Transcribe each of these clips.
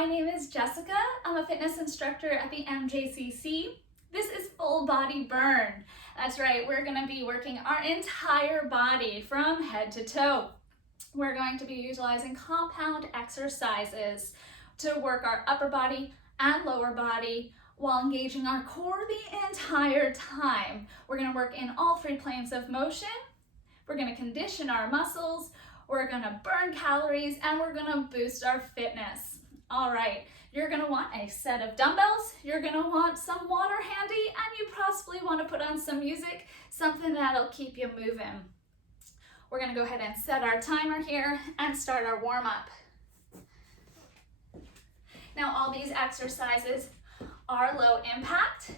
my name is Jessica. I'm a fitness instructor at the MJCC. This is full body burn. That's right, we're gonna be working our entire body from head to toe. We're going to be utilizing compound exercises to work our upper body and lower body while engaging our core the entire time. We're gonna work in all three planes of motion. We're gonna condition our muscles, we're gonna burn calories, and we're gonna boost our fitness. All right, you're gonna want a set of dumbbells, you're gonna want some water handy, and you possibly wanna put on some music, something that'll keep you moving. We're gonna go ahead and set our timer here and start our warm-up. Now, all these exercises are low impact,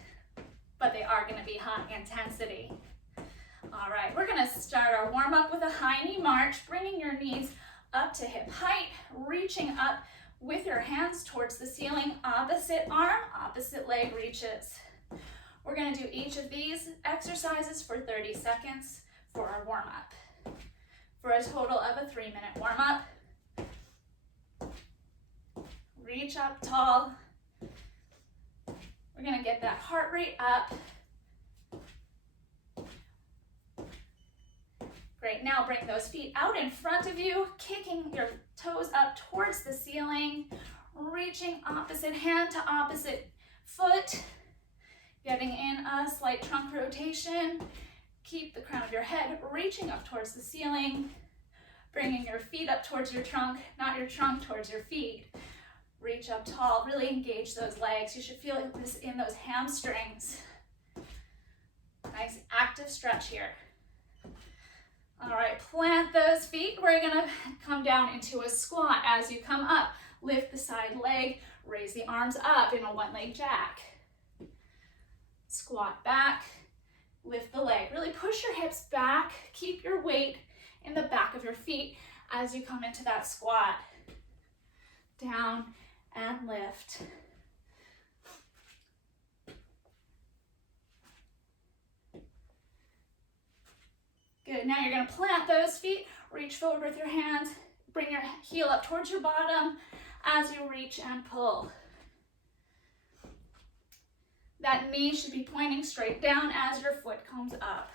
but they are gonna be high intensity. All right, we're gonna start our warm-up with a high knee march, bringing your knees up to hip height, reaching up with your hands towards the ceiling, opposite arm, opposite leg reaches. We're gonna do each of these exercises for 30 seconds for our warm-up, for a total of a 3-minute warm-up. Reach up tall. We're gonna get that heart rate up. Great, now bring those feet out in front of you, kicking your toes up towards the ceiling, reaching opposite hand to opposite foot, getting in a slight trunk rotation. Keep the crown of your head reaching up towards the ceiling, bringing your feet up towards your trunk, not your trunk towards your feet. Reach up tall, really engage those legs. You should feel this in those hamstrings. Nice active stretch here. All right, plant those feet. We're gonna come down into a squat. As you come up, lift the side leg, raise the arms up in a one-leg jack. Squat back, lift the leg. Really push your hips back. Keep your weight in the back of your feet as you come into that squat. Down and lift. Good, now you're gonna plant those feet, reach forward with your hands, bring your heel up towards your bottom as you reach and pull. That knee should be pointing straight down as your foot comes up.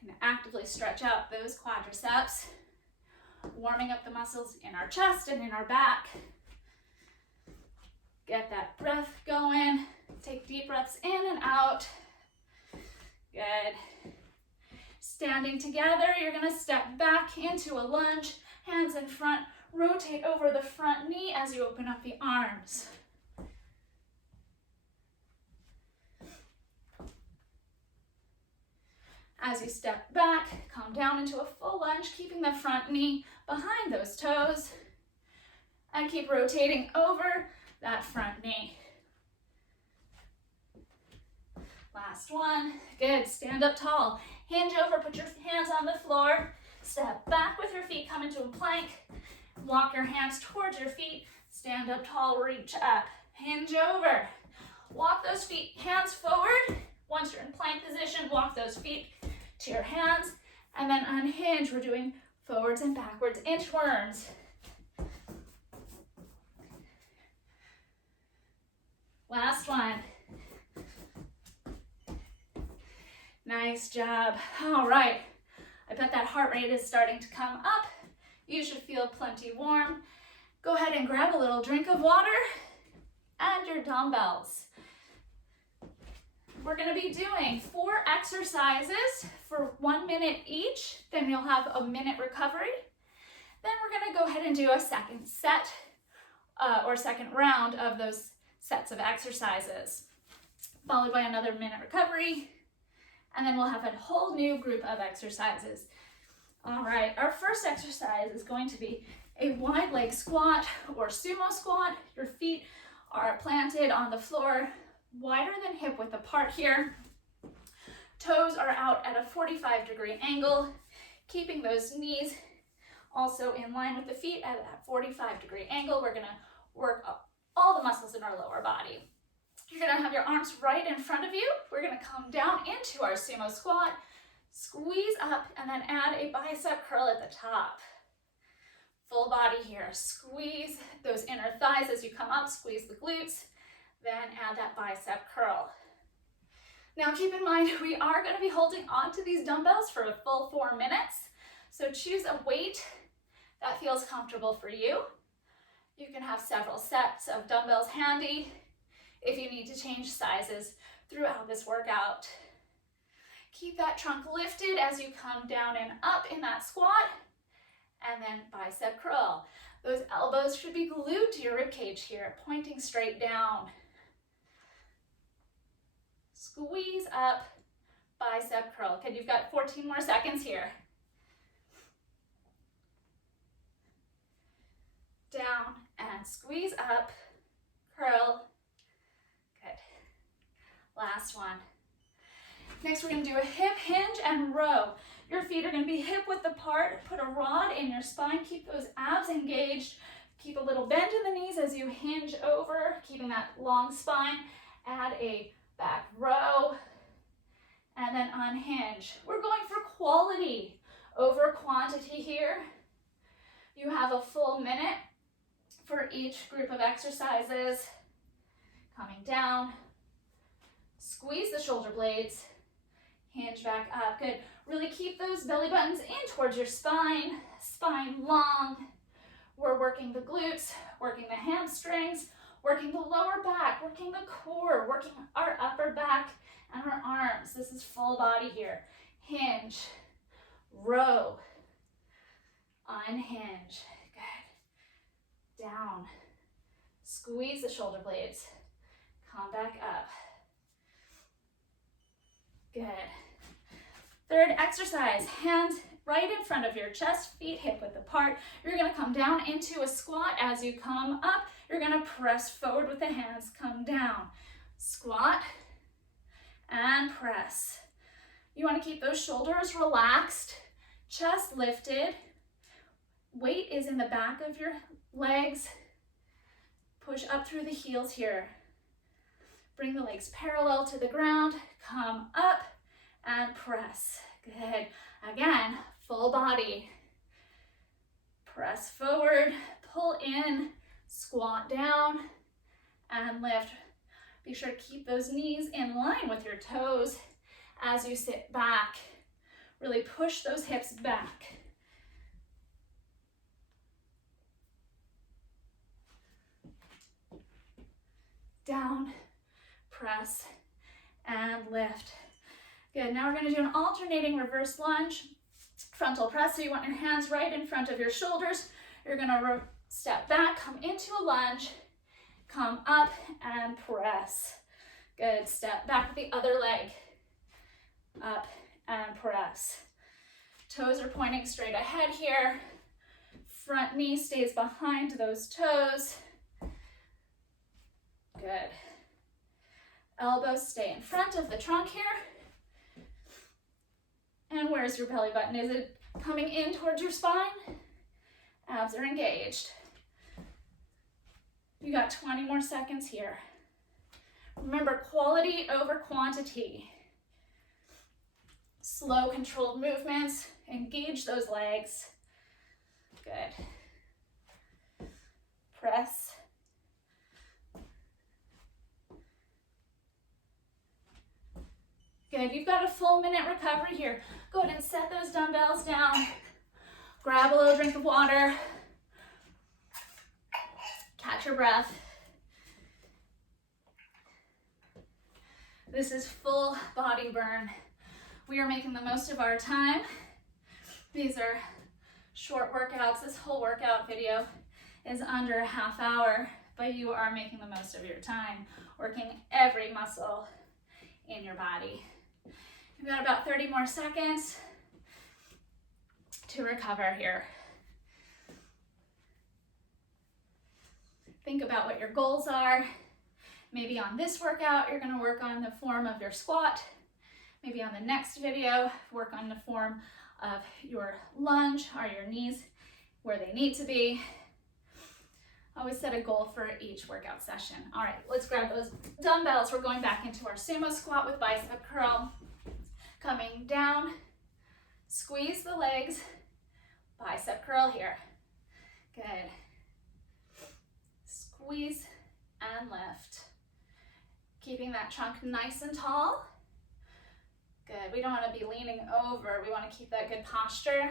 Gonna actively stretch out those quadriceps, warming up the muscles in our chest and in our back. Get that breath going. Take deep breaths in and out. Good. Standing together, you're gonna step back into a lunge, hands in front, rotate over the front knee as you open up the arms. As you step back, come down into a full lunge, keeping the front knee behind those toes, and keep rotating over that front knee. Last one. Good. Stand up tall. Hinge over, put your hands on the floor. Step back with your feet, come into a plank. Walk your hands towards your feet. Stand up tall, reach up. Hinge over. Walk those feet, hands forward. Once you're in plank position, walk those feet to your hands, and then unhinge. We're doing forwards and backwards inchworms. Last one. Nice job. All right. I bet that heart rate is starting to come up. You should feel plenty warm. Go ahead and grab a little drink of water and your dumbbells. We're gonna be doing 4 exercises for 1 minute each. Then you'll have a minute recovery. Then we're gonna go ahead and do a second set or second round of those sets of exercises, followed by another minute recovery. And then we'll have a whole new group of exercises. All right, our first exercise is going to be a wide leg squat or sumo squat. Your feet are planted on the floor, wider than hip width apart here. Toes are out at a 45-degree angle, keeping those knees also in line with the feet at that 45-degree angle. We're gonna work up all the muscles in our lower body. You're gonna have your arms right in front of you. We're gonna come down into our sumo squat, squeeze up, and then add a bicep curl at the top. full body here. Squeeze those inner thighs as you come up, squeeze the glutes, then add that bicep curl. Now keep in mind, we are going to be holding on to these dumbbells for a full 4 minutes. So choose a weight that feels comfortable for you. You can have several sets of dumbbells handy if you need to change sizes throughout this workout. Keep that trunk lifted as you come down and up in that squat, and then bicep curl. Those elbows should be glued to your rib cage here, pointing straight down. Squeeze up, bicep curl. Okay, you've got 14 more seconds here. Down and squeeze up, curl. Good. Last one. Next, we're going to do a hip hinge and row. Your feet are going to be hip width apart. Put a rod in your spine. Keep those abs engaged. Keep a little bend in the knees as you hinge over, keeping that long spine. Add a back row, and then unhinge. We're going for quality over quantity here. You have a full minute for each group of exercises. Coming down, squeeze the shoulder blades, hinge back up. Good. Really keep those belly buttons in towards your spine, spine long. We're working the glutes, working the hamstrings, working the lower back, working the core, working our upper back and our arms. This is full body here. Hinge, row, unhinge. Good. Down. Squeeze the shoulder blades. Come back up. Good. Third exercise, hands right in front of your chest, feet hip width apart. You're gonna come down into a squat. As you come up, you're gonna press forward with the hands, come down. Squat and press. You wanna keep those shoulders relaxed, chest lifted. Weight is in the back of your legs. Push up through the heels here. Bring the legs parallel to the ground, come up and press. Good. Again, full body. Press forward, pull in, squat down, and lift. Be sure to keep those knees in line with your toes as you sit back. Really push those hips back. Down, press, and lift. Good, now we're gonna do an alternating reverse lunge, frontal press. So you want your hands right in front of your shoulders. You're gonna step back, come into a lunge, come up and press. Good, step back with the other leg, up and press. Toes are pointing straight ahead here. Front knee stays behind those toes. Good. Elbows stay in front of the trunk here. And where's your belly button? Is it coming in towards your spine? Abs are engaged. You got 20 more seconds here. Remember, quality over quantity. Slow, controlled movements. Engage those legs. Good. Press. Good, you've got a full minute recovery here. Go ahead and set those dumbbells down. Grab a little drink of water. Catch your breath. This is full body burn. We are making the most of our time. These are short workouts. This whole workout video is under a half hour, but you are making the most of your time, working every muscle in your body. You've got about 30 more seconds to recover here. Think about what your goals are. Maybe on this workout, you're gonna work on the form of your squat. Maybe on the next video, work on the form of your lunge. Are your knees where they need to be? Always set a goal for each workout session. All right, let's grab those dumbbells. We're going back into our sumo squat with bicep curl. Coming down, squeeze the legs, bicep curl here. Good. Squeeze and lift. Keeping that trunk nice and tall. Good. We don't want to be leaning over. We want to keep that good posture.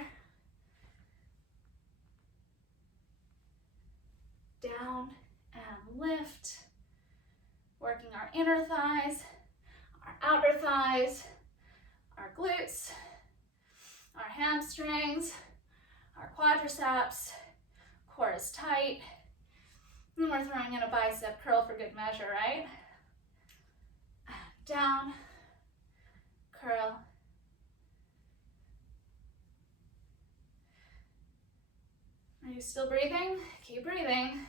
Down and lift. Working our inner thighs, our outer thighs, our glutes, our hamstrings, our quadriceps. Core is tight. And we're throwing in a bicep curl for good measure, right? Down, curl. Are you still breathing? Keep breathing.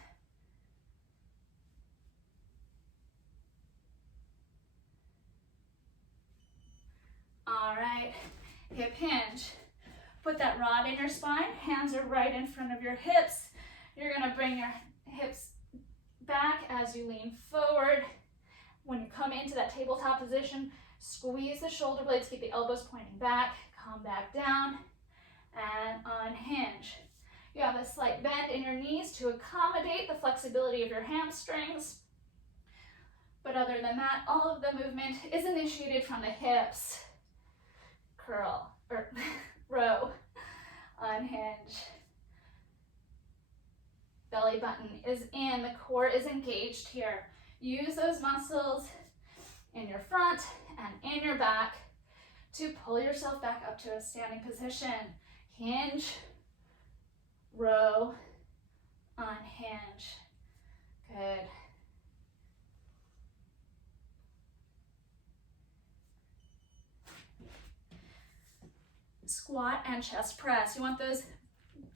All right, hip hinge. Put that rod in your spine. Hands are right in front of your hips. You're gonna bring your hips back as you lean forward. When you come into that tabletop position, squeeze the shoulder blades, keep the elbows pointing back, come back down, and unhinge. You have a slight bend in your knees to accommodate the flexibility of your hamstrings. But other than that, all of the movement is initiated from the hips. Curl, or row, unhinge. Belly button is in, the core is engaged here. Use those muscles in your front and in your back to pull yourself back up to a standing position. Hinge, row, unhinge. Good. Squat and chest press. You want those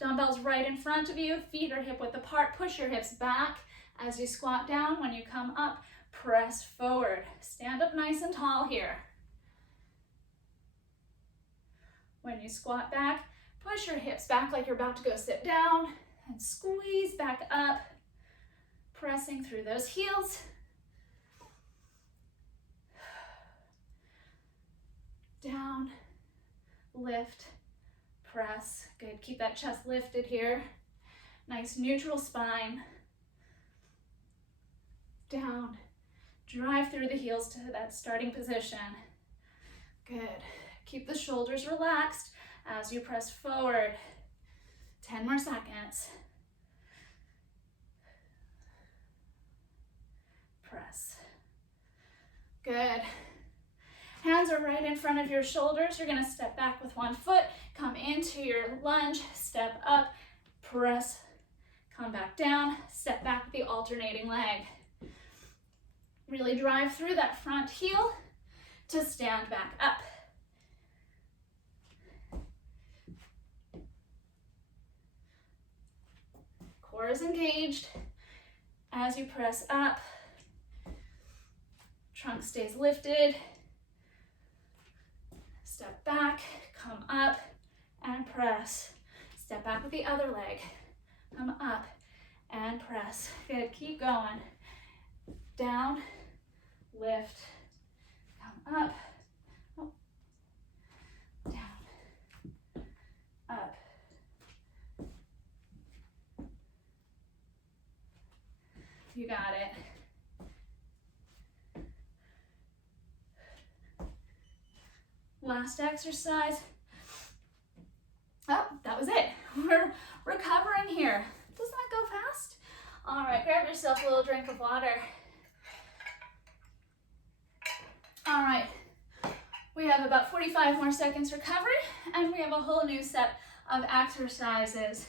dumbbells right in front of you, feet are hip width apart. Push your hips back as you squat down. When you come up, press forward. Stand up nice and tall here. When you squat back, push your hips back like you're about to go sit down and squeeze back up, pressing through those heels. Down, lift, press. Good. Keep that chest lifted here. Nice neutral spine. Down. Drive through the heels to that starting position. Good. Keep the shoulders relaxed as you press forward. 10 more seconds. Press. Good. Hands are right in front of your shoulders. You're going to step back with one foot, come into your lunge, step up, press, come back down, step back with the alternating leg. Really drive through that front heel to stand back up. Core is engaged as you press up. Trunk stays lifted. Step back, come up, and press. Step back with the other leg. Come up and press. Good, keep going. Down, lift, come up, oh, down, up. You got it. Last exercise. Oh, that was it. We're recovering here. Doesn't that go fast? All right, grab yourself a little drink of water. All right, we have about 45 more seconds recovery, and we have a whole new set of exercises.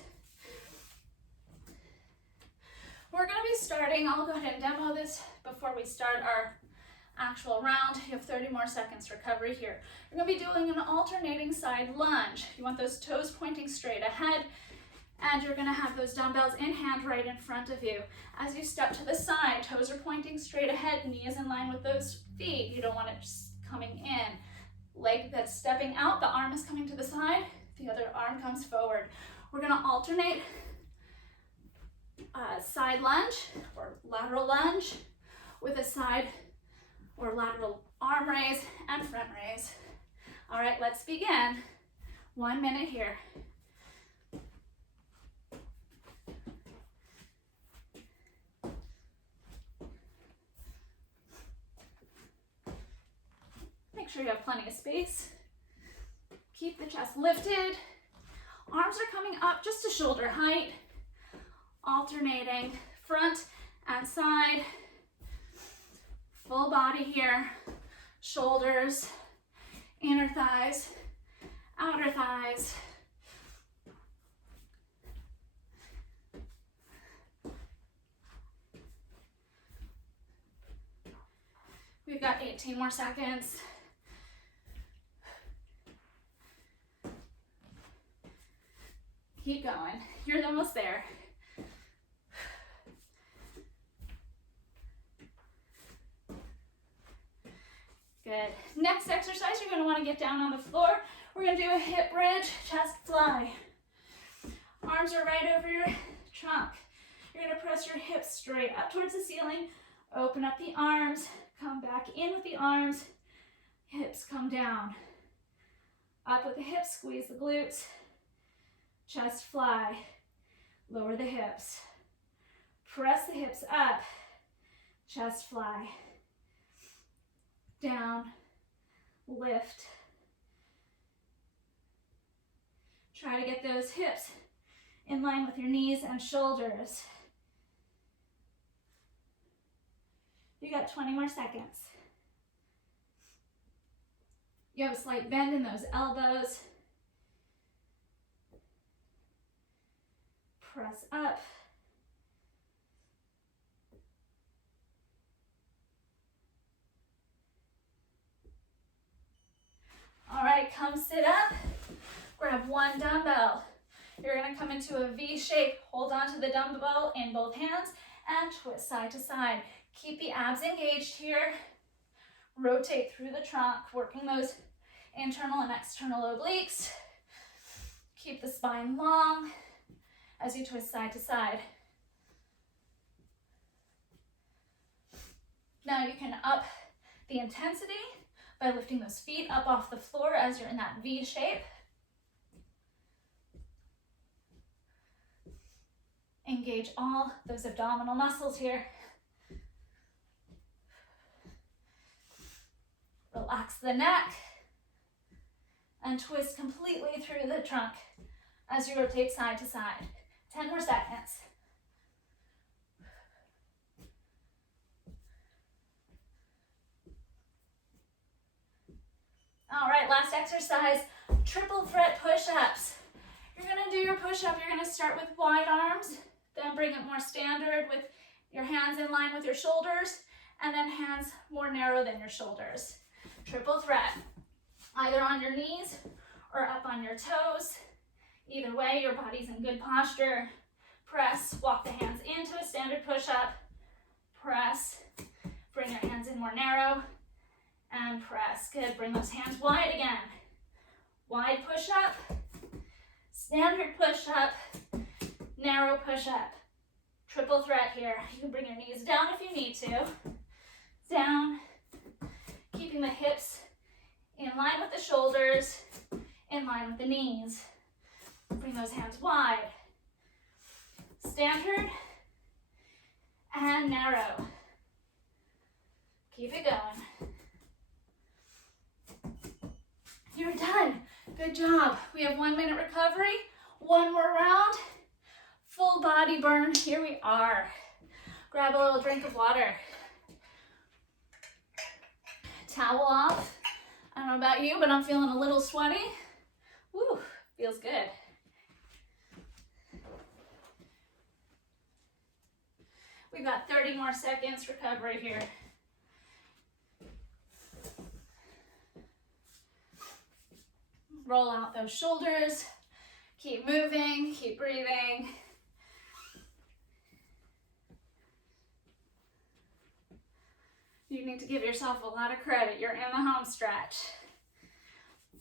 We're gonna be starting, I'll go ahead and demo this before we start our actual round. You have 30 more seconds recovery here. We're gonna be doing an alternating side lunge. You want those toes pointing straight ahead, and you're gonna have those dumbbells in hand right in front of you. As you step to the side, toes are pointing straight ahead, knee is in line with those feet. You don't want it just coming in. Leg that's stepping out, the arm is coming to the side, the other arm comes forward. We're gonna alternate side lunge or lateral lunge with a side or lateral arm raise and front raise. All right, let's begin. 1 minute here. Make sure you have plenty of space. Keep the chest lifted. Arms are coming up just to shoulder height, alternating front and side. Full body here, shoulders, inner thighs, outer thighs. We've got 18 more seconds. Keep going. You're almost there. Good. Next exercise, you're going to want to get down on the floor. We're going to do a hip bridge, chest fly. Arms are right over your trunk. You're going to press your hips straight up towards the ceiling. Open up the arms. Come back in with the arms. Hips come down. Up with the hips, squeeze the glutes. Chest fly. Lower the hips. Press the hips up. Chest fly. Down. Lift. Try to get those hips in line with your knees and shoulders. You got 20 more seconds. You have a slight bend in those elbows. Press up. All right, come sit up. Grab one dumbbell. You're gonna come into a V shape. Hold on to the dumbbell in both hands and twist side to side. Keep the abs engaged here. Rotate through the trunk, working those internal and external obliques. Keep the spine long as you twist side to side. Now you can up the intensity by lifting those feet up off the floor as you're in that V shape. Engage all those abdominal muscles here. Relax the neck and twist completely through the trunk as you rotate side to side. 10 more seconds. All right, last exercise, triple threat push-ups. You're gonna do your push-up, you're gonna start with wide arms, then bring it more standard with your hands in line with your shoulders, and then hands more narrow than your shoulders. Triple threat, either on your knees or up on your toes. Either way, your body's in good posture. Press, walk the hands into a standard push-up. Press, bring your hands in more narrow, and press. Good, bring those hands wide again. Wide push-up, standard push-up, narrow push-up. Triple threat here. You can bring your knees down if you need to. Down, keeping the hips in line with the shoulders, in line with the knees. Bring those hands wide. Standard and narrow. Keep it going. You're done. Good job. We have 1 minute recovery. One more round. Full body burn. Here we are. Grab a little drink of water. Towel off. I don't know about you, but I'm feeling a little sweaty. Woo, feels good. We've got 30 more seconds recovery here. Roll out those shoulders. Keep moving, keep breathing. You need to give yourself a lot of credit. You're in the home stretch.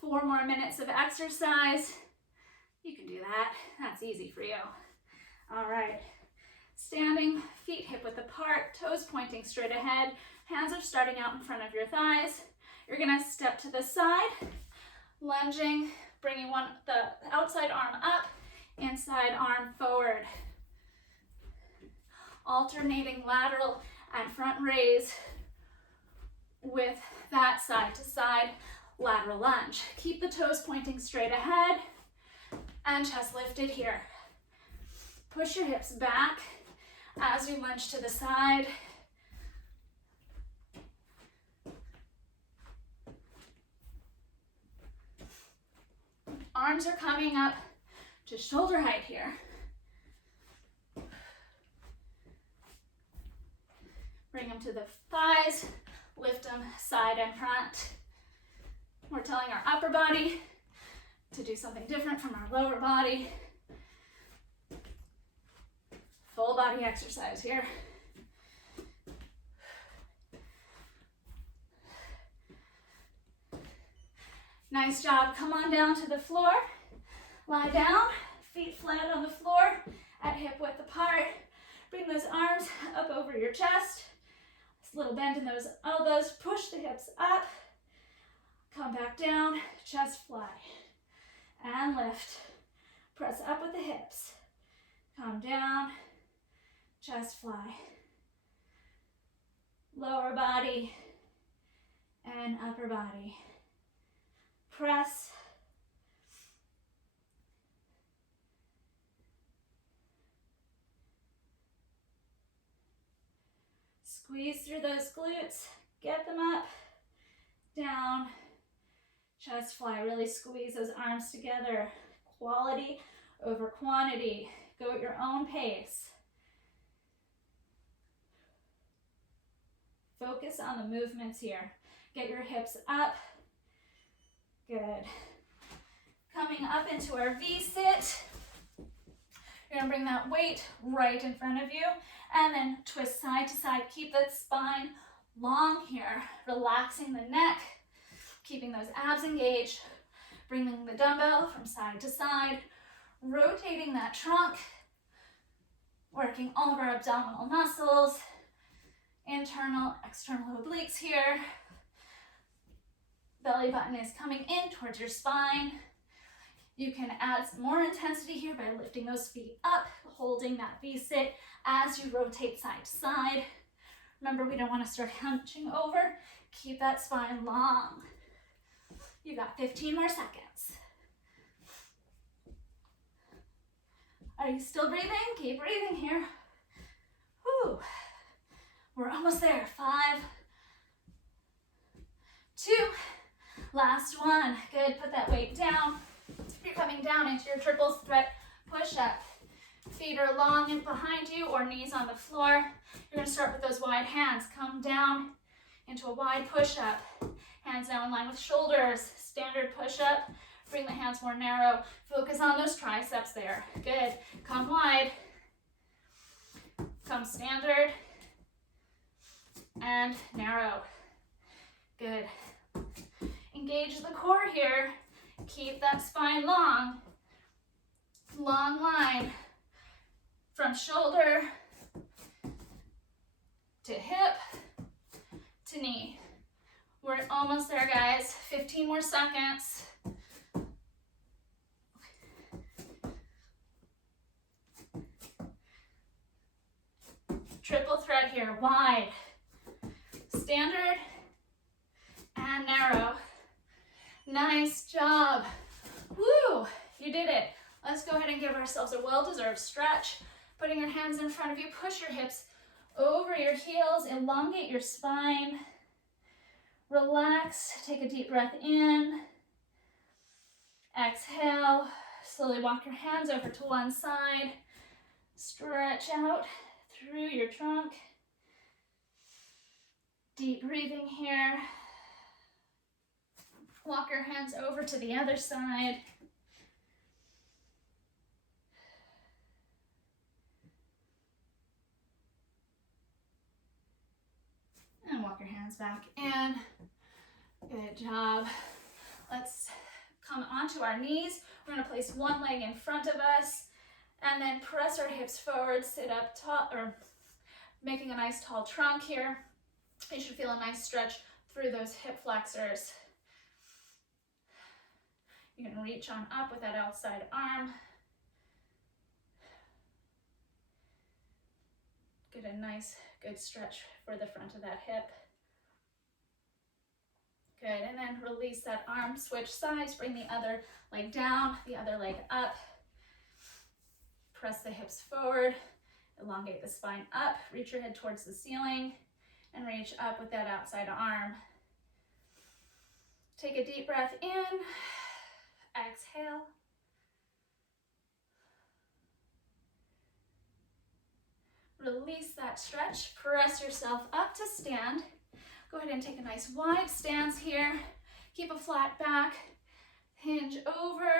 4 more minutes of exercise. You can do that. That's easy for you. All right. Standing, feet hip width apart, toes pointing straight ahead. Hands are starting out in front of your thighs. You're gonna step to the side, lunging, bringing the outside arm up, inside arm forward. Alternating lateral and front raise. with that side to side lateral lunge. Keep the toes pointing straight ahead and chest lifted here. Push your hips back as you lunge to the side. Arms are coming up to shoulder height here. Bring them to the thighs, lift them side and front. We're telling our upper body to do something different from our lower body. Full body exercise here. Nice job. Come on down to the floor. Lie down, feet flat on the floor at hip width apart. Bring those arms up over your chest. This little bend in those elbows. Push the hips up. Come back down, chest fly. And lift. Press up with the hips. Come down, chest fly. Lower body and upper body. Press. Squeeze through those glutes. Get them up, down, chest fly. Really squeeze those arms together. Quality over quantity. Go at your own pace. Focus on the movements here. Get your hips up. Good. Coming up into our V-sit. You're gonna bring that weight right in front of you and then twist side to side. Keep that spine long here, relaxing the neck, keeping those abs engaged, bringing the dumbbell from side to side, rotating that trunk, working all of our abdominal muscles, internal, external obliques here. Belly button is coming in towards your spine. You can add some more intensity here by lifting those feet up, holding that V-sit as you rotate side to side. Remember, we don't want to start hunching over. Keep that spine long. You got 15 more seconds. Are you still breathing? Keep breathing here. Whew. We're almost there. 5, 2, last one. Good, put that weight down. You're coming down into your triple threat push-up. Feet are long and behind you or knees on the floor. You're gonna start with those wide hands. Come down into a wide push-up. Hands now in line with shoulders. Standard push-up. Bring the hands more narrow. Focus on those triceps there. Good. Come wide. Come standard. And narrow. Good. Engage the core here. Keep that spine long. Long line from shoulder to hip to knee. We're almost there, guys. 15 more seconds. Triple thread here, wide, standard, and narrow. Nice job. Woo, you did it. Let's go ahead and give ourselves a well-deserved stretch. Putting your hands in front of you, push your hips over your heels, elongate your spine. Relax, take a deep breath in. Exhale, slowly walk your hands over to one side. Stretch out through your trunk. Deep breathing here. Walk your hands over to the other side. And walk your hands back in. Good job. Let's come onto our knees. We're going to place one leg in front of us and then press our hips forward, sit up tall, or making a nice tall trunk here. You should feel a nice stretch through those hip flexors. You can reach on up with that outside arm. Get a nice, good stretch for the front of that hip. Good, and then release that arm, switch sides, bring the other leg down, the other leg up. Press the hips forward, elongate the spine up, reach your head towards the ceiling, and reach up with that outside arm. Take a deep breath in, exhale. Release that stretch, press yourself up to stand. Go ahead and take a nice wide stance here. Keep a flat back, hinge over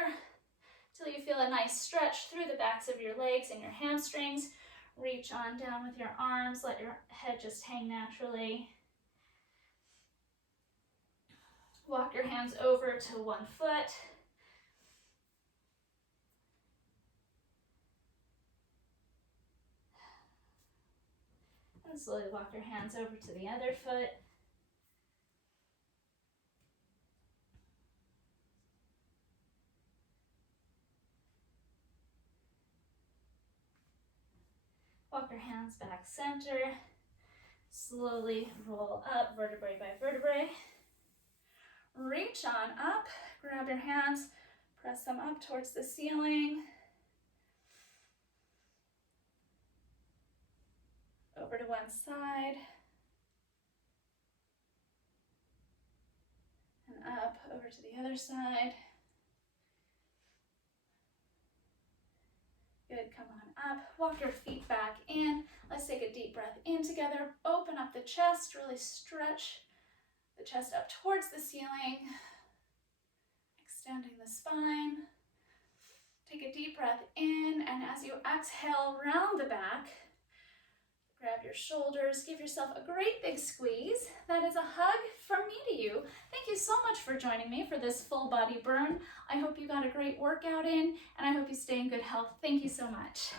till you feel a nice stretch through the backs of your legs and your hamstrings. Reach on down with your arms, let your head just hang naturally. Walk your hands over to one foot. And slowly walk your hands over to the other foot. Walk your hands back center. Slowly roll up vertebrae by vertebrae. Reach on up, grab your hands, press them up towards the ceiling. Over to one side. And up, over to the other side. Good, come on up. Walk your feet back in. Let's take a deep breath in together. Open up the chest, really stretch the chest up towards the ceiling. Extending the spine. Take a deep breath in, and as you exhale, round the back. Grab your shoulders, give yourself a great big squeeze. That is a hug from me to you. Thank you so much for joining me for this full body burn. I hope you got a great workout in, and I hope you stay in good health. Thank you so much.